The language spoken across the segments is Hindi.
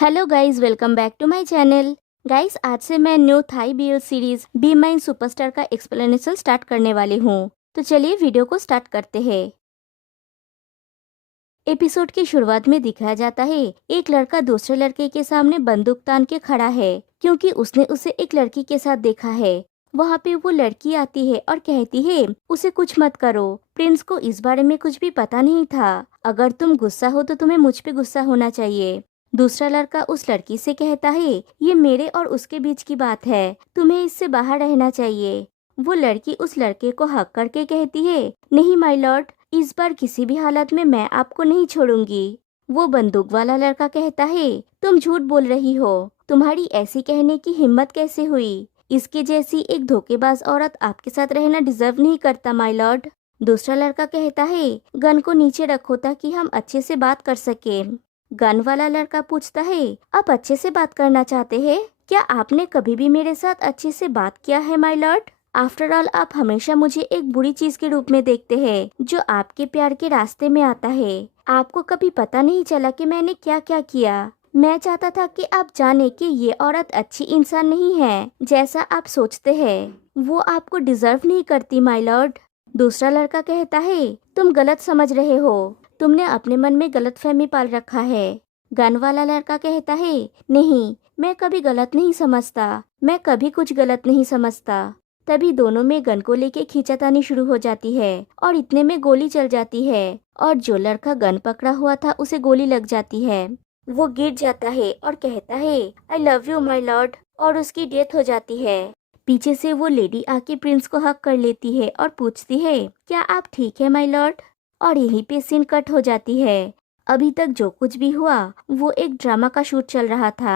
Hello guys, welcome back to my channel. Guys, आज से मैं new Thai BL series Be Mine Superstar का एक्सप्लेनेशन स्टार्ट करने वाली हूँ। तो चलिए वीडियो को स्टार्ट करते हैं। एपिसोड की शुरुआत में दिखाया जाता है एक लड़का दूसरे लड़के के सामने बंदूक तान के खड़ा है क्योंकि उसने उसे एक लड़की के साथ देखा है। वहाँ पे वो लड़की आती है और कहती है उसे कुछ मत करो, प्रिंस को इस बारे में कुछ भी पता नहीं था। अगर तुम गुस्सा हो तो तुम्हें मुझ पे गुस्सा होना चाहिए। दूसरा लड़का उस लड़की से कहता है ये मेरे और उसके बीच की बात है, तुम्हें इससे बाहर रहना चाहिए। वो लड़की उस लड़के को हक करके कहती है नहीं माय लॉर्ड, इस बार किसी भी हालत में मैं आपको नहीं छोड़ूंगी। वो बंदूक वाला लड़का कहता है तुम झूठ बोल रही हो, तुम्हारी ऐसी कहने की हिम्मत कैसे हुई? इसके जैसी एक धोखेबाज औरत आपके साथ रहना डिजर्व नहीं करता माय लॉर्ड। दूसरा लड़का कहता है गन को नीचे रखो ताकि हम अच्छे से बात कर सके। गन वाला लड़का पूछता है आप अच्छे से बात करना चाहते हैं? क्या आपने कभी भी मेरे साथ अच्छे से बात किया है माय लॉर्ड? आफ्टर ऑल आप हमेशा मुझे एक बुरी चीज के रूप में देखते हैं जो आपके प्यार के रास्ते में आता है। आपको कभी पता नहीं चला कि मैंने क्या क्या किया। मैं चाहता था कि आप जाने कि ये औरत अच्छी इंसान नहीं है जैसा आप सोचते हैं। वो आपको डिजर्व नहीं करती माय लॉर्ड। दूसरा लड़का कहता है तुम गलत समझ रहे हो, तुमने अपने मन में गलतफहमी पाल रखा है। गन वाला लड़का कहता है नहीं, मैं कभी गलत नहीं समझता, मैं कभी कुछ गलत नहीं समझता। तभी दोनों में गन को लेके खींचातानी शुरू हो जाती है और इतने में गोली चल जाती है और जो लड़का गन पकड़ा हुआ था उसे गोली लग जाती है। वो गिर जाता है और कहता है I love you my Lord और उसकी डेथ हो जाती है। पीछे से वो लेडी आके प्रिंस को हक कर लेती है और पूछती है क्या आप ठीक है माय लॉर्ड? और यहीं पे सीन कट हो जाती है। अभी तक जो कुछ भी हुआ वो एक ड्रामा का शूट चल रहा था।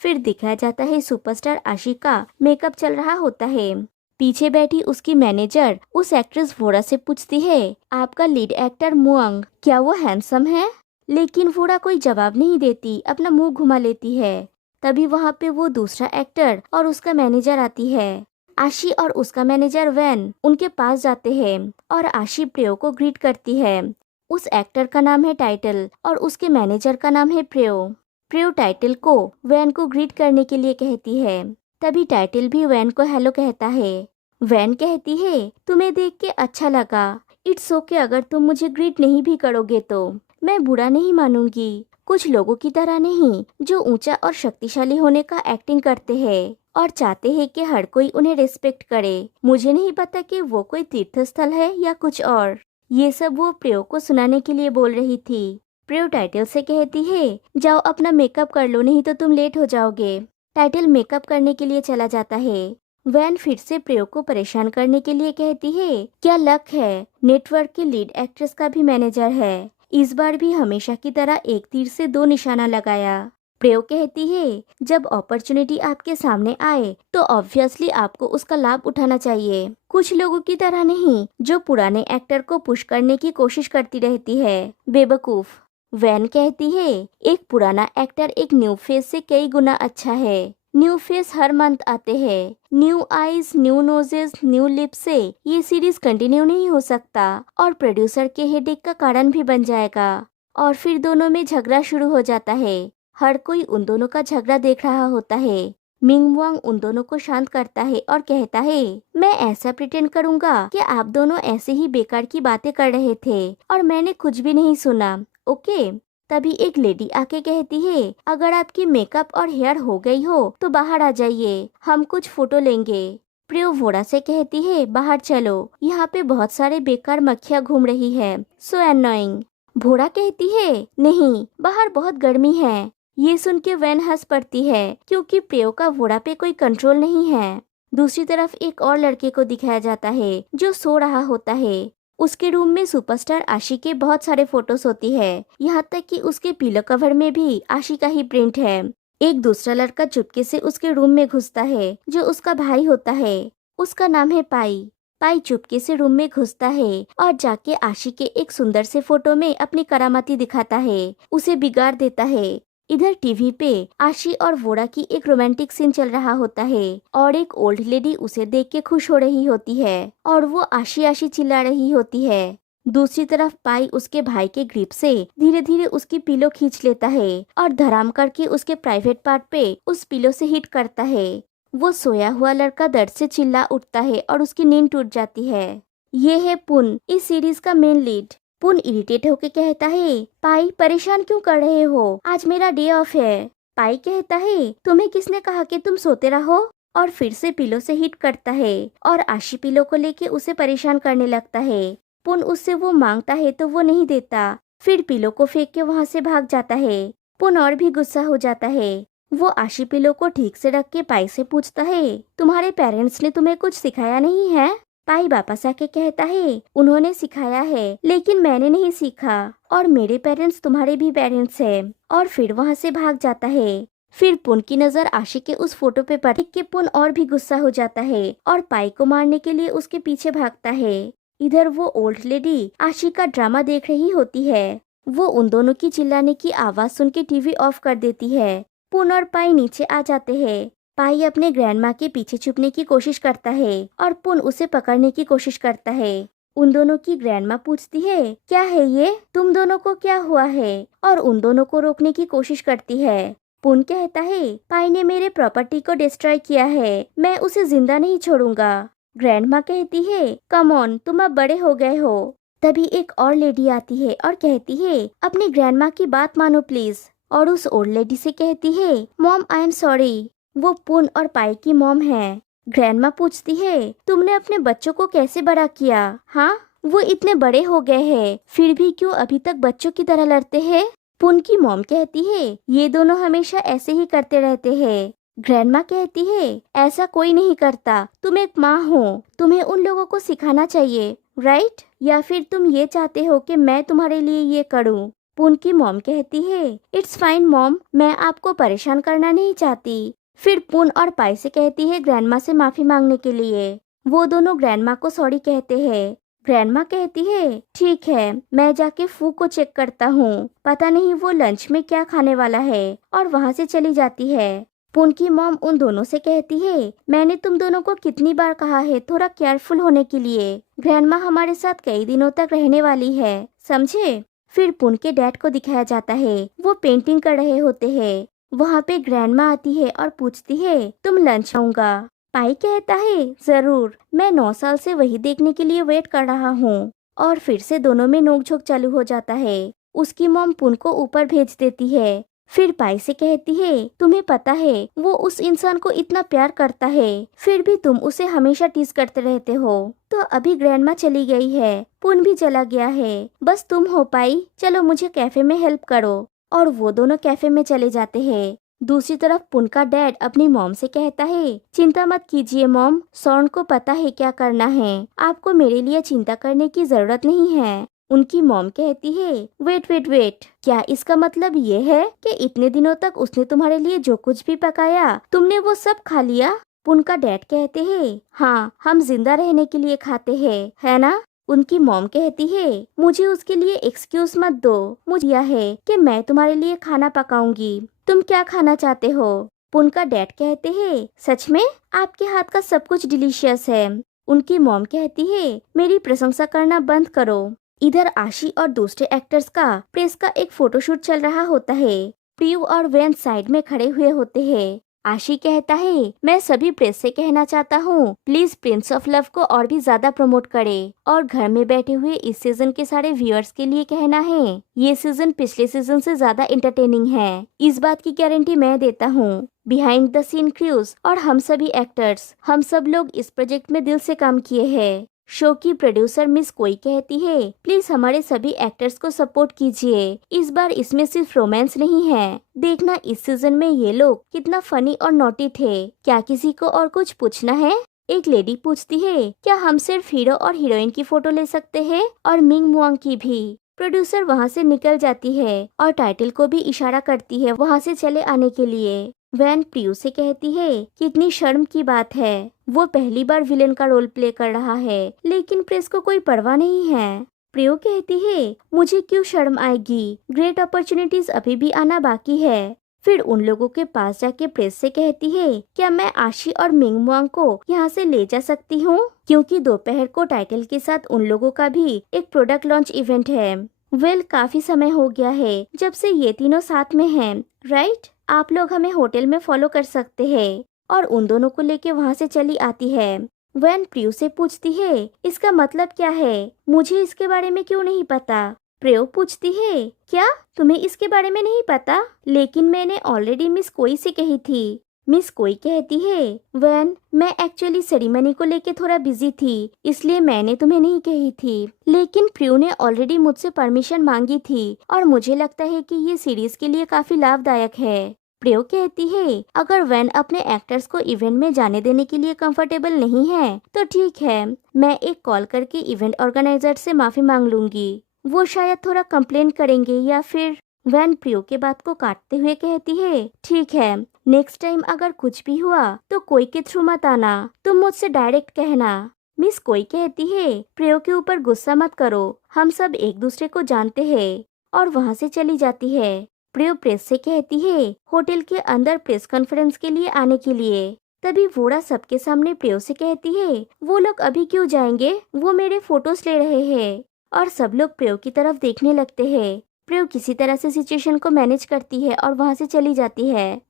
फिर दिखाया जाता है सुपरस्टार आशी का मेकअप चल रहा होता है। पीछे बैठी उसकी मैनेजर उस एक्ट्रेस वोरा से पूछती है आपका लीड एक्टर मुअंग क्या वो हैंडसम है? लेकिन वोरा कोई जवाब नहीं देती, अपना मुंह घुमा लेती है। तभी वहाँ पे वो दूसरा एक्टर और उसका मैनेजर आती है। आशी और उसका मैनेजर वैन उनके पास जाते हैं और आशी प्रियो को ग्रीट करती है। उस एक्टर का नाम है टाइटल और उसके मैनेजर का नाम है प्रियो। प्रियो टाइटल को वैन को ग्रीट करने के लिए कहती है। तभी टाइटल भी वैन को हेलो कहता है। वैन कहती है तुम्हें देख के अच्छा लगा, इट्स ओके अगर तुम मुझे ग्रीट नहीं भी करोगे तो मैं बुरा नहीं मानूंगी। कुछ लोगों की तरह नहीं जो ऊंचा और शक्तिशाली होने का एक्टिंग करते हैं और चाहते हैं कि हर कोई उन्हें रिस्पेक्ट करे। मुझे नहीं पता कि वो कोई तीर्थ स्थल है या कुछ और। ये सब वो प्रियो को सुनाने के लिए बोल रही थी। प्रियो टाइटल से कहती है जाओ अपना मेकअप कर लो नहीं तो तुम लेट हो जाओगे। टाइटल मेकअप करने के लिए चला जाता है। वैन फिर से प्रियो को परेशान करने के लिए कहती है क्या लक है, नेटवर्क की लीड एक्ट्रेस का भी मैनेजर है। इस बार भी हमेशा की तरह एक तीर से दो निशाना लगाया। प्रियो कहती है जब अपॉर्चुनिटी आपके सामने आए तो ऑब्वियसली आपको उसका लाभ उठाना चाहिए, कुछ लोगों की तरह नहीं जो पुराने एक्टर को पुश करने की कोशिश करती रहती है, बेवकूफ। वैन कहती है एक पुराना एक्टर एक न्यू फेस से कई गुना अच्छा है। न्यू फेस हर मंथ आते हैं, new eyes, new noses, new lips से ये सीरीज कंटिन्यू नहीं हो सकता और प्रोड्यूसर के हेडेक का कारण भी बन जाएगा। और फिर दोनों में झगड़ा शुरू हो जाता है। हर कोई उन दोनों का झगड़ा देख रहा होता है। मिंग वांग उन दोनों को शांत करता है और कहता है मैं ऐसा प्रिटेंड करूंगा कि आप दोनों ऐसे ही बेकार की बातें कर रहे थे और मैंने कुछ भी नहीं सुना, ओके? तभी एक लेडी आके कहती है अगर आपकी मेकअप और हेयर हो गई हो तो बाहर आ जाइए, हम कुछ फोटो लेंगे। प्रियो वोड़ा से कहती है बाहर चलो, यहाँ पे बहुत सारे बेकार मक्खियाँ घूम रही है, सो एनोइंग। भोड़ा कहती है नहीं, बाहर बहुत गर्मी है। ये सुन के वैन हंस पड़ती है क्योंकि प्रियो का वोड़ा पे कोई कंट्रोल नहीं है। दूसरी तरफ एक और लड़के को दिखाया जाता है जो सो रहा होता है। उसके रूम में सुपरस्टार आशी के बहुत सारे फोटोज होती है, यहाँ तक कि उसके पिलो कवर में भी आशी का ही प्रिंट है। एक दूसरा लड़का चुपके से उसके रूम में घुसता है जो उसका भाई होता है। उसका नाम है पाई। पाई चुपके से रूम में घुसता है और जाके आशी के एक सुंदर से फोटो में अपनी करामाती दिखाता है, उसे बिगाड़ देता है। इधर टीवी पे आशी और वोड़ा की एक रोमांटिक सीन चल रहा होता है और एक ओल्ड लेडी उसे देख के खुश हो रही होती है और वो आशी आशी चिल्ला रही होती है। दूसरी तरफ पाई उसके भाई के ग्रिप से धीरे धीरे उसकी पिलो खींच लेता है और धड़ाम करके उसके प्राइवेट पार्ट पे उस पिलो से हिट करता है। वो सोया हुआ लड़का दर्द से चिल्ला उठता है और उसकी नींद टूट जाती है। ये है पुन, इस सीरीज का मेन लीड। पुन इरिटेट होके कहता है, पाई परेशान क्यों कर रहे हो, आज मेरा डे ऑफ है। पाई कहता है, तुम्हें किसने कहा कि तुम सोते रहो, और फिर से पिलो से हिट करता है और आशी पिलो को लेके उसे परेशान करने लगता है। पुन उससे वो मांगता है तो वो नहीं देता, फिर पिलो को फेंक के वहाँ से भाग जाता है। पुन और भी गुस्सा हो जाता है। वो आशी पिलो को ठीक से रख के पाई से पूछता है, तुम्हारे पेरेंट्स ने तुम्हें कुछ सिखाया नहीं है? पाई वापस आके कहता है, उन्होंने सिखाया है लेकिन मैंने नहीं सीखा, और मेरे पेरेंट्स तुम्हारे भी पेरेंट्स हैं, और फिर वहाँ से भाग जाता है। फिर पुन की नजर आशी के उस फोटो पे पड़ती के पुन और भी गुस्सा हो जाता है और पाई को मारने के लिए उसके पीछे भागता है। इधर वो ओल्ड लेडी आशी का ड्रामा देख रही होती है। वो उन दोनों की चिल्लाने की आवाज सुन के टीवी ऑफ कर देती है। पुन और पाई नीचे आ जाते हैं। पाई अपने ग्रैंडमा के पीछे छुपने की कोशिश करता है और पुन उसे पकड़ने की कोशिश करता है। उन दोनों की ग्रैंडमा पूछती है, क्या है ये, तुम दोनों को क्या हुआ है, और उन दोनों को रोकने की कोशिश करती है। पुन कहता है, पाई ने मेरे प्रॉपर्टी को डिस्ट्रॉय किया है, मैं उसे जिंदा नहीं छोड़ूंगा। ग्रैंडमा कहती है, कम ऑन, तुम अब बड़े हो गए हो। तभी एक और लेडी आती है और कहती है, अपनी ग्रैंडमा की बात मानो प्लीज, और उस ओल्ड लेडी से कहती है, मॉम आई एम सॉरी। वो पुन और पाई की मॉम है। ग्रैंडमा पूछती है, तुमने अपने बच्चों को कैसे बड़ा किया? हाँ, वो इतने बड़े हो गए हैं, फिर भी क्यों अभी तक बच्चों की तरह लड़ते हैं? पुन की मॉम कहती है, ये दोनों हमेशा ऐसे ही करते रहते हैं। ग्रैंडमा कहती है, ऐसा कोई नहीं करता, तुम एक माँ हो, तुम्हें उन लोगों को सिखाना चाहिए, राइट? या फिर तुम ये चाहते हो कि मैं तुम्हारे लिए ये करूँ? पुन की मॉम कहती है, इट्स फाइन मॉम, मैं आपको परेशान करना नहीं चाहती। फिर पुन और पाई से कहती है ग्रैंडमा से माफी मांगने के लिए। वो दोनों ग्रैंडमा को सॉरी कहते हैं। ग्रैंडमा कहती है, ठीक है, मैं जाके फू को चेक करता हूँ, पता नहीं वो लंच में क्या खाने वाला है, और वहाँ से चली जाती है। पुन की मॉम उन दोनों से कहती है, मैंने तुम दोनों को कितनी बार कहा है थोड़ा केयरफुल होने के लिए, ग्रैंडमा हमारे साथ कई दिनों तक रहने वाली है, समझे? फिर पुन के डैड को दिखाया जाता है, वो पेंटिंग कर रहे होते हैं। वहाँ पे ग्रैंडमा आती है और पूछती है, तुम लंच आऊंगा? पाई कहता है, जरूर, मैं 9 साल से वही देखने के लिए वेट कर रहा हूँ। और फिर से दोनों में नोकझोंक चालू हो जाता है। उसकी मॉम पुन को ऊपर भेज देती है। फिर पाई से कहती है, तुम्हें पता है वो उस इंसान को इतना प्यार करता है, फिर भी तुम उसे हमेशा टीज करते रहते हो। तो अभी ग्रैंडमा चली गई है, पुन भी चला गया है, बस तुम हो पाई, चलो मुझे कैफे में हेल्प करो। और वो दोनों कैफे में चले जाते हैं। दूसरी तरफ पुन का डैड अपनी मॉम से कहता है, चिंता मत कीजिए मॉम, सॉर्न को पता है क्या करना है, आपको मेरे लिए चिंता करने की जरूरत नहीं है। उनकी मॉम कहती है, वेट वेट वेट, क्या इसका मतलब ये है कि इतने दिनों तक उसने तुम्हारे लिए जो कुछ भी पकाया तुमने वो सब खा लिया? पुन का डैड कहते हैं, हाँ, हम जिंदा रहने के लिए खाते हैं, है ना? उनकी मॉम कहती है, मुझे उसके लिए एक्सक्यूज मत दो, मुझे यह है कि मैं तुम्हारे लिए खाना पकाऊंगी, तुम क्या खाना चाहते हो? पुन का डैड कहते हैं, सच में आपके हाथ का सब कुछ डिलीशियस है। उनकी मॉम कहती है, मेरी प्रशंसा करना बंद करो। इधर आशी और दूसरे एक्टर्स का प्रेस का एक फोटोशूट चल रहा होता है। प्रियू और वेन साइड में खड़े हुए होते हैं। आशी कहता है, मैं सभी प्रेस से कहना चाहता हूँ, प्लीज प्रिंस ऑफ लव को और भी ज्यादा प्रमोट करे, और घर में बैठे हुए इस सीजन के सारे व्यूअर्स के लिए कहना है, ये सीजन पिछले सीजन से ज्यादा एंटरटेनिंग है, इस बात की गारंटी मैं देता हूँ। बिहाइंड द सीन क्रूज और हम सभी एक्टर्स, हम सब लोग इस प्रोजेक्ट में दिल से काम किए हैं। शो की प्रोड्यूसर मिस कोई कहती है, प्लीज हमारे सभी एक्टर्स को सपोर्ट कीजिए, इस बार इसमें सिर्फ रोमांस नहीं है, देखना इस सीजन में ये लोग कितना फनी और नॉटी थे। क्या किसी को और कुछ पूछना है? एक लेडी पूछती है, क्या हम सिर्फ हीरो और हीरोइन की फोटो ले सकते हैं, और मिंग मुआंग की भी? प्रोड्यूसर वहाँ से निकल जाती है और टाइटल को भी इशारा करती है वहाँ से चले आने के लिए। वैन प्रियू से कहती है, कितनी शर्म की बात है, वो पहली बार विलेन का रोल प्ले कर रहा है, लेकिन प्रेस को कोई परवाह नहीं है। प्रियो कहती है, मुझे क्यों शर्म आएगी, ग्रेट अपॉर्चुनिटीज अभी भी आना बाकी है। फिर उन लोगों के पास जाके प्रेस से कहती है, क्या मैं आशी और मिंग मुआंग को यहाँ से ले जा सकती हूँ, क्योंकि दोपहर को टाइटल के साथ उन लोगों का भी एक प्रोडक्ट लॉन्च इवेंट है। काफी समय हो गया है जब से ये तीनों साथ में हैं, राइट? आप लोग हमें होटल में फॉलो कर सकते हैं। और उन दोनों को लेके वहाँ से चली आती है। प्रियो से पूछती है, इसका मतलब क्या है, मुझे इसके बारे में क्यों नहीं पता? प्रियो पूछती है, क्या तुम्हें इसके बारे में नहीं पता? लेकिन मैंने ऑलरेडी मिस कोई से कही थी। मिस कोई कहती है, मैं एक्चुअली सेरेमनी को लेके थोड़ा बिजी थी, इसलिए मैंने तुम्हें नहीं कही थी। लेकिन प्रियो ने ऑलरेडी मुझसे परमिशन मांगी थी और मुझे लगता है कि ये सीरीज के लिए काफी लाभदायक है। प्रियो कहती है, अगर वैन अपने एक्टर्स को इवेंट में जाने देने के लिए कंफर्टेबल नहीं है तो ठीक है, मैं एक कॉल करके इवेंट ऑर्गेनाइजर से माफी मांग लूंगी। वो शायद थोड़ा कंप्लेन करेंगे या फिर। प्रियो के बात को काटते हुए कहती है, ठीक है, नेक्स्ट टाइम अगर कुछ भी हुआ तो कोई के थ्रू मत आना, तुम मुझसे डायरेक्ट कहना। मिस कोई कहती है, प्रियो के ऊपर गुस्सा मत करो, हम सब एक दूसरे को जानते हैं। और वहाँ से चली जाती है। प्रियो प्रेस से कहती है, होटल के अंदर प्रेस कॉन्फ्रेंस के लिए आने के लिए। तभी वोड़ा सबके सामने प्रियो से कहती है, वो लोग अभी क्यों जाएंगे, वो मेरे फोटोज ले रहे हैं। और सब लोग प्रियो की तरफ देखने लगते हैं। प्रियो किसी तरह से सिचुएशन को मैनेज करती है और वहाँ से चली जाती है।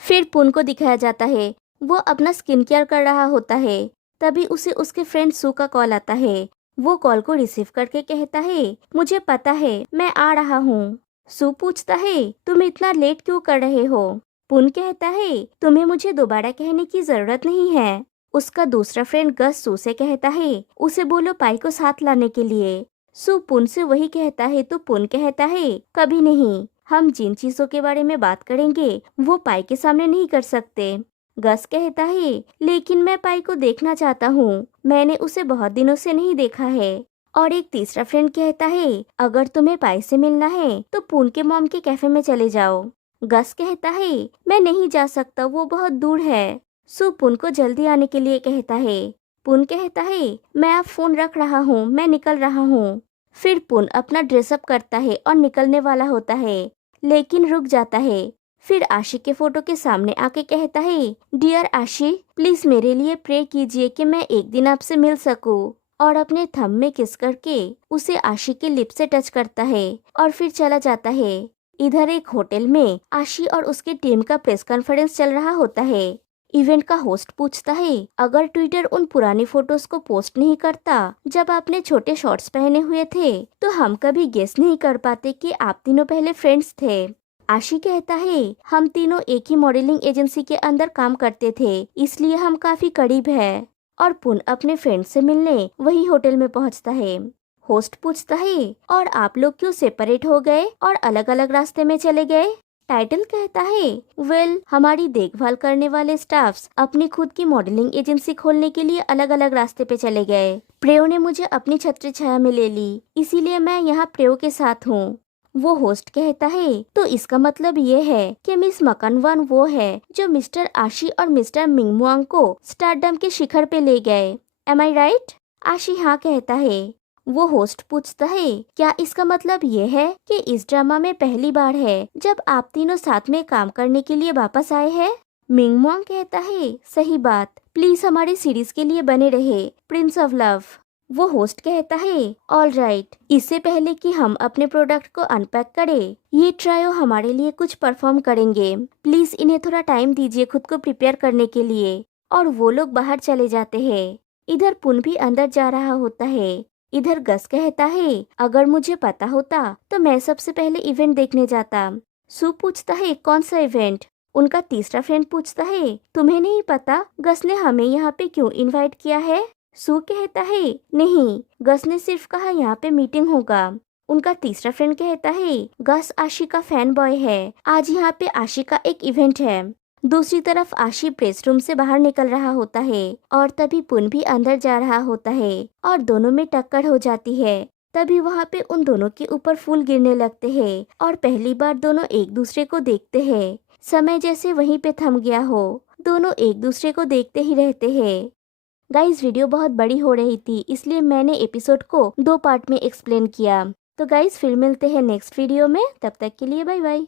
फिर पुन को दिखाया जाता है, वो अपना स्किन केयर कर रहा होता है। तभी उसे उसके फ्रेंड सू का कॉल आता है। वो कॉल को रिसीव करके कहता है, मुझे पता है, मैं आ रहा हूँ। सू पूछता है, तुम इतना लेट क्यों कर रहे हो? पुन कहता है, तुम्हें मुझे दोबारा कहने की जरूरत नहीं है। उसका दूसरा फ्रेंड गस सू से कहता है, उसे बोलो पाई को साथ लाने के लिए। सू पुन से वही कहता है तो पुन कहता है, कभी नहीं, हम जिन चीजों के बारे में बात करेंगे वो पाई के सामने नहीं कर सकते। गस कहता है, लेकिन मैं पाई को देखना चाहता हूँ, मैंने उसे बहुत दिनों से नहीं देखा है। और एक तीसरा फ्रेंड कहता है, अगर तुम्हें पाई से मिलना है तो पुन के मॉम के कैफे में चले जाओ। गस कहता है, मैं नहीं जा सकता, वो बहुत दूर है। सू पुन को जल्दी आने के लिए कहता है। पुन कहता है, मैं अब फोन रख रहा हूँ, मैं निकल रहा हूँ। फिर पुन अपना ड्रेसअप करता है और निकलने वाला होता है, लेकिन रुक जाता है। फिर आशी के फोटो के सामने आके कहता है, डियर आशी, प्लीज मेरे लिए प्रे कीजिए कि मैं एक दिन आपसे मिल सकूं। और अपने थंब में किस करके उसे आशी के लिप से टच करता है और फिर चला जाता है। इधर एक होटल में आशी और उसके टीम का प्रेस कॉन्फ्रेंस चल रहा होता है। इवेंट का होस्ट पूछता है, अगर ट्विटर उन पुरानी फोटोज को पोस्ट नहीं करता जब आपने छोटे शॉर्ट्स पहने हुए थे तो हम कभी गेस नहीं कर पाते कि आप तीनों पहले फ्रेंड्स थे। आशी कहता है, हम तीनों एक ही मॉडलिंग एजेंसी के अंदर काम करते थे, इसलिए हम काफी करीब है। और पुन अपने फ्रेंड से मिलने वही होटल में पहुंचता है। होस्ट पूछता है, और आप लोग क्यों सेपरेट हो गए और अलग अलग रास्ते में चले गए? टाइटल कहता है, हमारी देखभाल करने वाले स्टाफ्स अपनी खुद की मॉडलिंग एजेंसी खोलने के लिए अलग अलग रास्ते पे चले गए। प्रेयो ने मुझे अपनी छत्र छाया में ले ली, इसीलिए मैं यहाँ प्रेयो के साथ हूँ। वो होस्ट कहता है, तो इसका मतलब ये है कि मिस मकनवान वो है जो मिस्टर आशी और मिस्टर मिंगमुआंग को स्टारडम के शिखर पे ले गए। एम आई राइट? आशी हाँ कहता है। वो होस्ट पूछता है, क्या इसका मतलब ये है कि इस ड्रामा में पहली बार है जब आप तीनों साथ में काम करने के लिए वापस आए हैं? मिंगमुआंग कहता है, सही बात, प्लीज हमारी सीरीज के लिए बने रहे, प्रिंस ऑफ लव। वो होस्ट कहता है, ऑल राइट, इससे पहले कि हम अपने प्रोडक्ट को अनपैक करें, ये ट्रायो हमारे लिए कुछ परफॉर्म करेंगे, प्लीज इन्हें थोड़ा टाइम दीजिए खुद को प्रिपेयर करने के लिए। और वो लोग बाहर चले जाते हैं। इधर पुन भी अंदर जा रहा होता है। इधर गस कहता है, अगर मुझे पता होता तो मैं सबसे पहले इवेंट देखने जाता। सू पूछता है, कौन सा इवेंट? उनका तीसरा फ्रेंड पूछता है, तुम्हें नहीं पता गस ने हमें यहाँ पे क्यों इनवाइट किया है? सू कहता है, नहीं, गस ने सिर्फ कहा यहाँ पे मीटिंग होगा। उनका तीसरा फ्रेंड कहता है, गस आशी का फैन बॉय है, आज यहाँ पे आशी का एक इवेंट है। दूसरी तरफ आशी प्रेस रूम से बाहर निकल रहा होता है और तभी पुन भी अंदर जा रहा होता है और दोनों में टक्कर हो जाती है। तभी वहाँ पे उन दोनों के ऊपर फूल गिरने लगते हैं और पहली बार दोनों एक दूसरे को देखते हैं। समय जैसे वहीं पे थम गया हो, दोनों एक दूसरे को देखते ही रहते हैं। गाइस, वीडियो बहुत बड़ी हो रही थी, इसलिए मैंने एपिसोड को 2 पार्ट में एक्सप्लेन किया। तो गाइस, फिर मिलते हैं नेक्स्ट वीडियो में, तब तक के लिए बाय बाय।